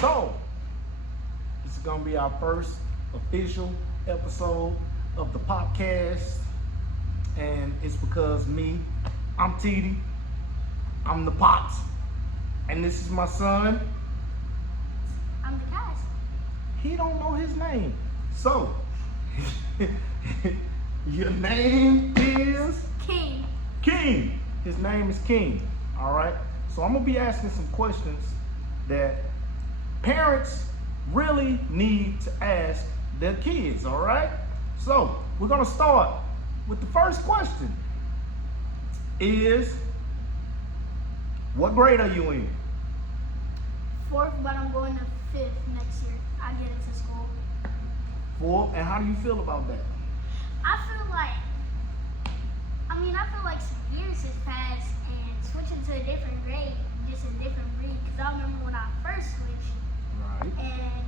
So, this is gonna be our first official episode of the Popcast, and it's because I'm TD, I'm the Pops, and this is my son. I'm the Cash. He don't know his name. So, your name is? King. King. His name is King. All right. So I'm gonna be asking some questions that parents really need to ask their kids. All right. So we're gonna start with the first question. Is what grade are you in? Fourth, but I'm going to fifth next year. I get into school. Fourth. And how do you feel about that? I feel like some years has passed and switching to a different grade, just a different breed. Because I remember when I first switched, Right. and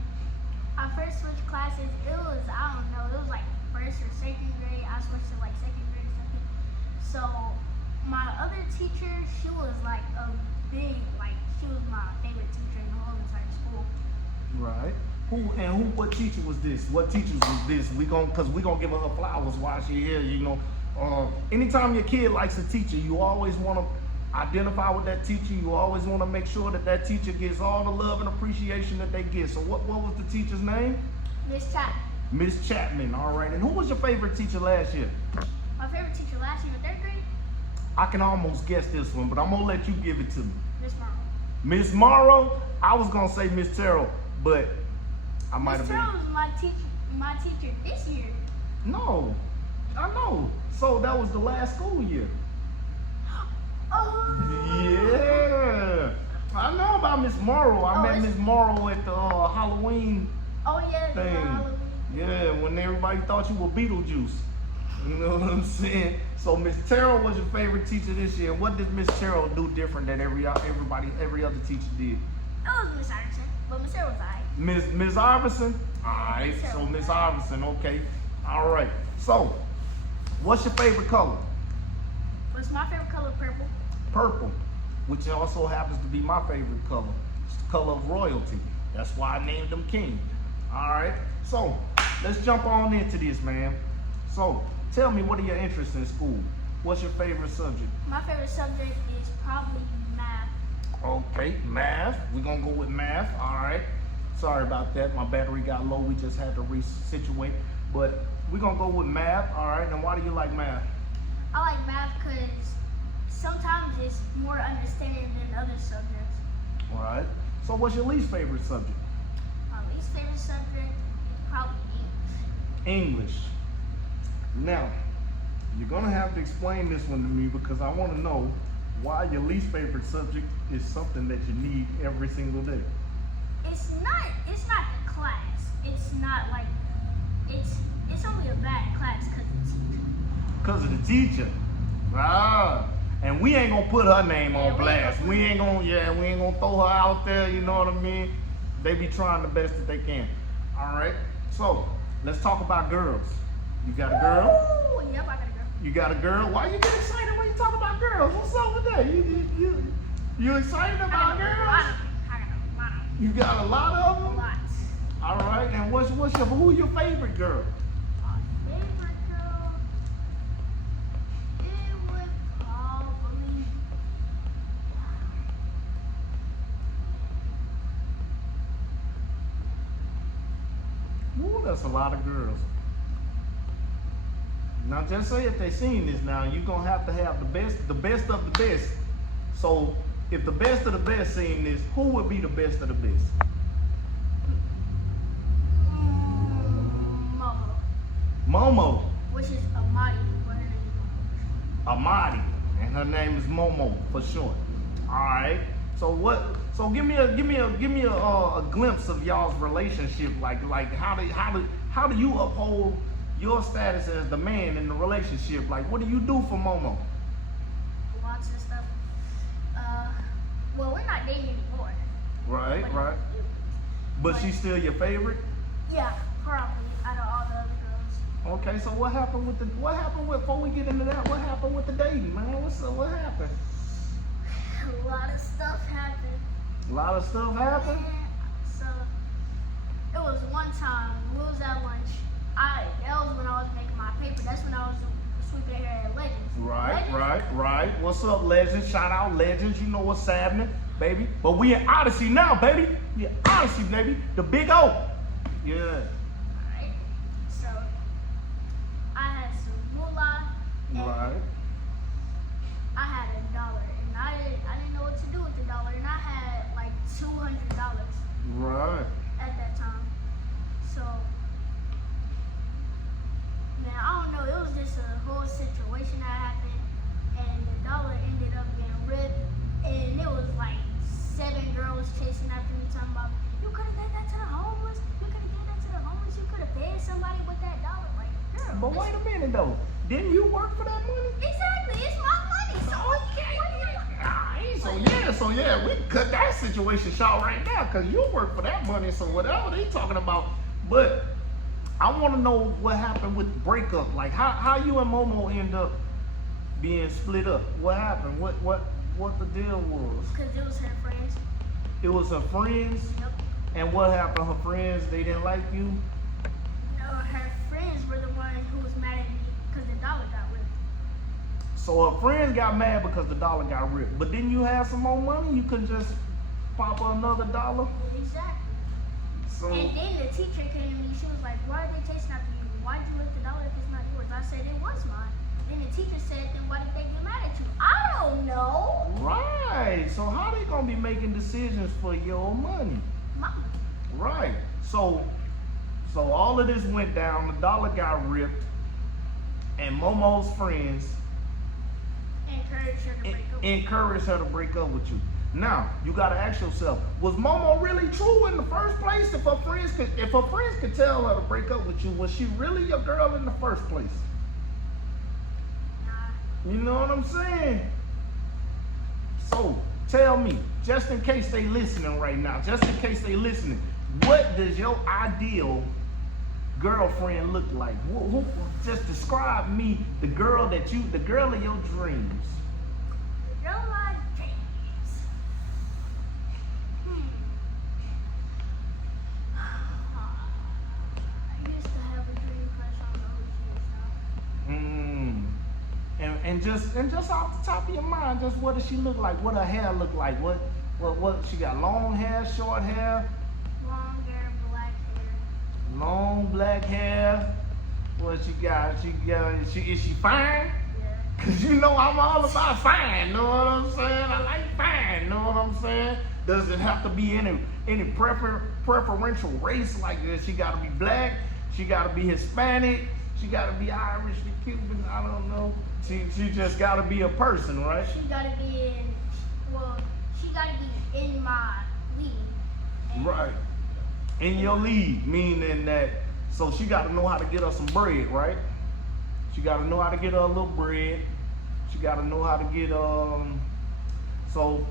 I first switched classes, it was like first or second grade. I switched to like second grade or something. So my other teacher, she was like she was my favorite teacher in the whole entire school. Right. What teacher was this? What teachers was this? Cause we gonna give her flowers while she here, you know. Anytime your kid likes a teacher, you always want to identify with that teacher. You always want to make sure that teacher gets all the love and appreciation that they get. So what was the teacher's name? Miss Chapman. Miss Chapman. All right. And who was your favorite teacher last year? My favorite teacher last year in third grade, I can almost guess this one, but I'm gonna let you give it to me. Miss Morrow. Miss Morrow. I was gonna say Miss Terrell, but I might have Miss been. Terrell was my teacher this year. No, I know. So that was the last school year. Oh. Yeah, I know about Miss Morrow. I met Miss Morrow at the Halloween Oh yeah. thing. Halloween. Yeah, when everybody thought you were Beetlejuice. You know what I'm saying? So Miss Terrell was your favorite teacher this year. What did Miss Terrell do different than every other teacher did? It was Miss Iverson, but Miss Terrell was alright. Miss Iverson? Alright, Miss so Terrell. Miss Iverson, okay. Alright. So, what's your favorite color? What's my favorite color? Purple. Purple, which also happens to be my favorite color. It's the color of royalty. That's why I named him King. Alright, so let's jump on into this, man. So, tell me, what are your interests in school? What's your favorite subject? My favorite subject is probably math. Okay, math. We're gonna go with math. Alright. Sorry about that. My battery got low. We just had to resituate. But we're gonna go with math. Alright, and why do you like math? I like math because sometimes it's more understanding than other subjects. Alright. So what's your least favorite subject? My least favorite subject is probably English. English. Now, you're gonna have to explain this one to me because I want to know why your least favorite subject is something that you need every single day. It's not the class. It's not like it's only a bad class because of the teacher. Because of the teacher. Ah. And we ain't gonna put her name on blast. We ain't gonna throw her out there, you know what I mean? They be trying the best that they can. Alright. So let's talk about girls. You got a girl? Ooh, yep, I got a girl. You got a girl? Why you get excited when you talk about girls? What's up with that? You excited about girls? I got a lot. You got a lot of them? Lots. All right. And who's your favorite girl? My favorite girl, it would probably. Ooh, that's a lot of girls. Now just say if they seen this now, you're gonna have to have the best of the best. So if the best of the best seen this, who would be the best of the best? Momo. Which is Amadi, but her name is Momo. Amadi, and her name is Momo for short. All right. So give me a glimpse of y'all's relationship. Like how do you uphold your status as the man in the relationship? Like, what do you do for Momo? Lots of stuff. Well, we're not dating anymore. Right. But she's still your favorite? Yeah, probably out of all the other girls. Okay, so what happened with before we get into that, what happened with the dating, man? What happened? A lot of stuff happened. A lot of stuff happened? So it was one time we was at lunch. That was when I was making my paper. That's when I was sweeping hair at Legends. Right. What's up, Legends? Shout out Legends. You know what's happening, baby. But we in Odyssey now, baby. We in Odyssey, baby. The Big O. Yeah. Alright. So I had some moolah. Right. I had $1, and I didn't know what to do with the dollar, and I had like $200 Right. at that time. So, man, I don't know. It was just a whole situation that happened, and the dollar ended up getting ripped, and it was like 7 girls chasing after me, talking about, you could have gave that to the homeless. You could have given that to the homeless. You could have fed somebody with that dollar. Like, girl. But wait a minute though. Didn't you work for that money? Exactly. It's my money. So So yeah, we cut that situation short right now because you work for that money. So whatever they talking about, but I want to know what happened with the breakup. Like how you and Momo end up being split up. What happened? What the deal was? Because it was her friends. It was her friends. Yep. And what happened? Her friends, they didn't like you. No, her friends were the ones who was mad at me because the dollar got ripped. So her friends got mad because the dollar got ripped. But didn't you have some more money? You could just pop her another dollar. Exactly. So And then the teacher came to me. She was like, "Why are they chasing after you? Why'd you rip the dollar if it's not yours?" I said, "It was mine." Then the teacher said, "Then why did they get mad at you?" I don't know. right. So how they gonna be making decisions for your money? Mama. Right. So all of this went down. The dollar got ripped, and Momo's friends Encouraged her to break up. with you. Now you gotta ask yourself: was Momo really true in the first place? If her friends could tell her to break up with you, was she really your girl in the first place? Nah. You know what I'm saying? So tell me, just in case they listening right now, what does your ideal girlfriend look like? Just describe me the girl of your dreams. The girl I dreams. I used to have a dream crush. I don't know who she is now. And just off the top of your mind, just what does she look like? What her hair look like? What she got? Long hair, short hair? Long hair, black hair. Long black hair. What she got? Is she fine? Yeah. Cause you know I'm all about fine, know what I'm saying? I like fine, know what I'm saying? Does it have to be any preferential race? Like she gotta be black, she gotta be Hispanic, she gotta be Irish, or Cuban, I don't know. She just gotta be a person, right? She gotta be in my league. And Right. In your league, meaning that, so she gotta know how to get her some bread, right? She gotta know how to get her a little bread. She gotta know how to get so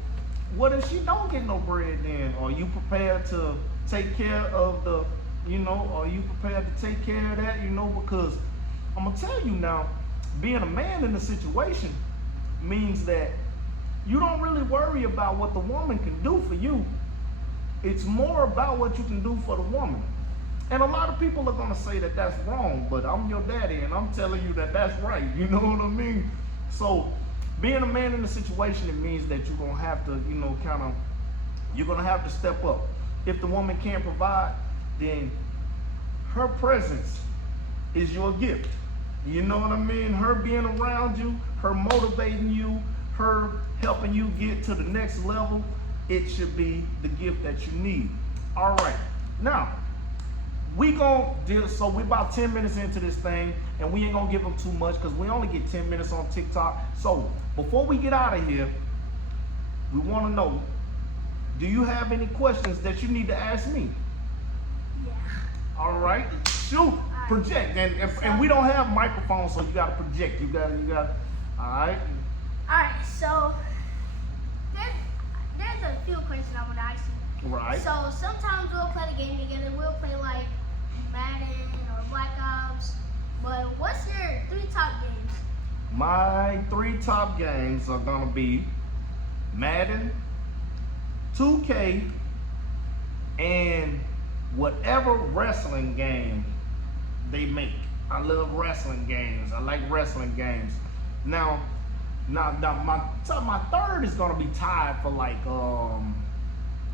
what if she don't get no bread then? Are you prepared to take care of are you prepared to take care of that? Because I'm gonna tell you now, being a man in the situation means that you don't really worry about what the woman can do for you. It's more about what you can do for the woman. And a lot of people are gonna say that that's wrong, but I'm your daddy and I'm telling you that that's right. You know what I mean? So being a man in the situation, it means that you're gonna have to, you're gonna have to step up. If the woman can't provide, then her presence is your gift. You know what I mean? Her being around you, her motivating you, her helping you get to the next level, it should be the gift that you need. All right, now so we're about 10 minutes into this thing, and we ain't gonna give them too much because we only get 10 minutes on TikTok. So before we get out of here, we want to know, do you have any questions that you need to ask me? Yeah. All right, shoot, project, and we don't have microphones, so you gotta project. You got. All right. All right. So there's a few questions I want to ask you. Right. So sometimes we'll play the game together. We'll play like Madden or Black Ops. But what's your 3 top games? My 3 top games are gonna be Madden, 2K, and whatever wrestling game they make. I love wrestling games. I like wrestling games. Now my third is gonna be tied for like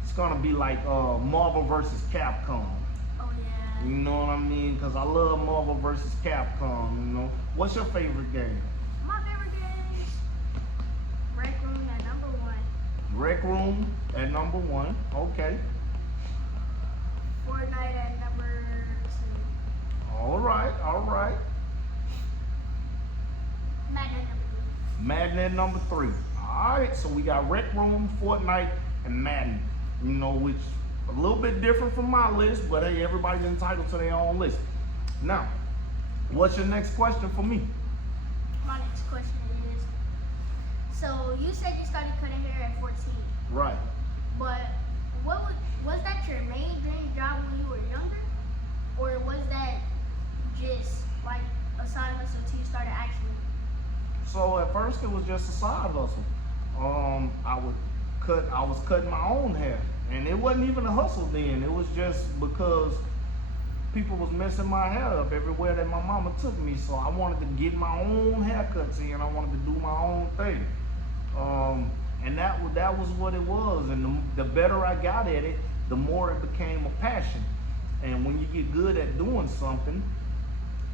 it's gonna be like Marvel versus Capcom. Oh yeah. You know what I mean? Because I love Marvel versus Capcom. You know, what's your favorite game? My favorite games, Rec Room at number 1. Rec Room at number 1. Okay. Fortnite at number 2. All right. Madden at number 3. Madden at number 3. All right. So we got Rec Room, Fortnite, and Madden. You know, which a little bit different from my list, but hey, everybody's entitled to their own list. Now, what's your next question for me? My next question is, so you said you started cutting hair at 14, Right. but was that your main dream job when you were younger? Or was that just like a side hustle until you started actually? So at first it was just a side hustle. I was cutting my own hair, and it wasn't even a hustle then. It was just because people was messing my hair up everywhere that my mama took me. So I wanted to get my own haircuts in. I wanted to do my own thing. And that was what it was. And the better I got at it, the more it became a passion. And when you get good at doing something,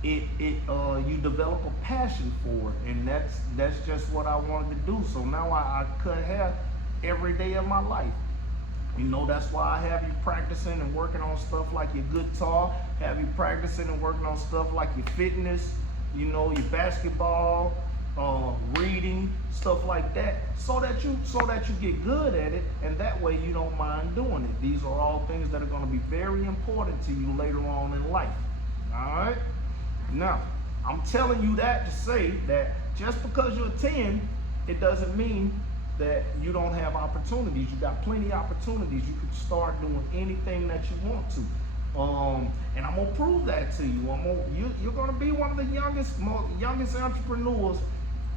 you develop a passion for it, and that's just what I wanted to do. So now I cut hair every day of my life. You know, that's why I have you practicing and working on stuff like your guitar, have you practicing and working on stuff like your fitness, you know, your basketball, reading, stuff like that, so that you get good at it, and that way you don't mind doing it. These are all things that are going to be very important to you later on in life. All right? Now, I'm telling you that to say that just because you're 10, it doesn't mean that you don't have opportunities. You got plenty of opportunities. You can start doing anything that you want to. And I'm gonna prove that to you. You're gonna be one of the youngest entrepreneurs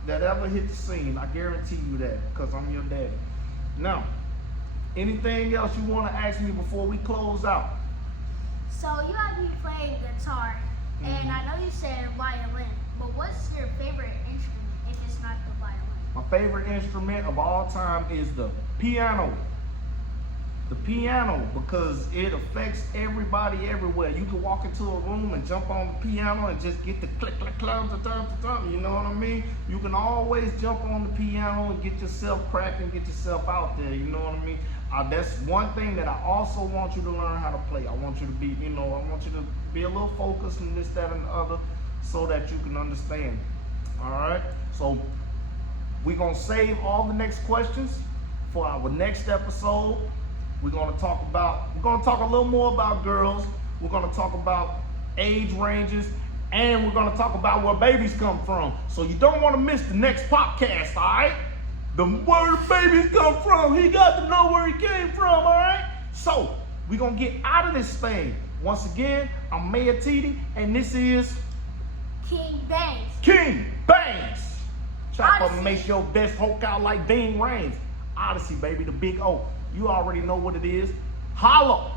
that ever hit the scene. I guarantee you that, because I'm your daddy. Now, anything else you want to ask me before we close out? So you have me playing guitar, and I know you said violin, but what's your favorite instrument if it's not the violin? My favorite instrument of all time is the piano. The piano, because it affects everybody everywhere. You can walk into a room and jump on the piano and just get the click, click, click, you know what I mean? You can always jump on the piano and get yourself cracking, get yourself out there, you know what I mean? That's one thing that I also want you to learn how to play. I want you to be, I want you to be a little focused in this, that, and the other, so that you can understand. All right? So we're gonna save all the next questions for our next episode. We're gonna talk a little more about girls. We're gonna talk about age ranges, and we're gonna talk about where babies come from. So you don't want to miss the next Popcast, all right? Where the babies come from, he got to know where he came from, all right? So we're gonna get out of this thing. Once again, I'm Mayor Titi, and this is King Bangs. King Bangs. Chop up and Odyssey. make your best Hulk out like Dean Reigns. Odyssey, baby, the big O. You already know what it is. Holla!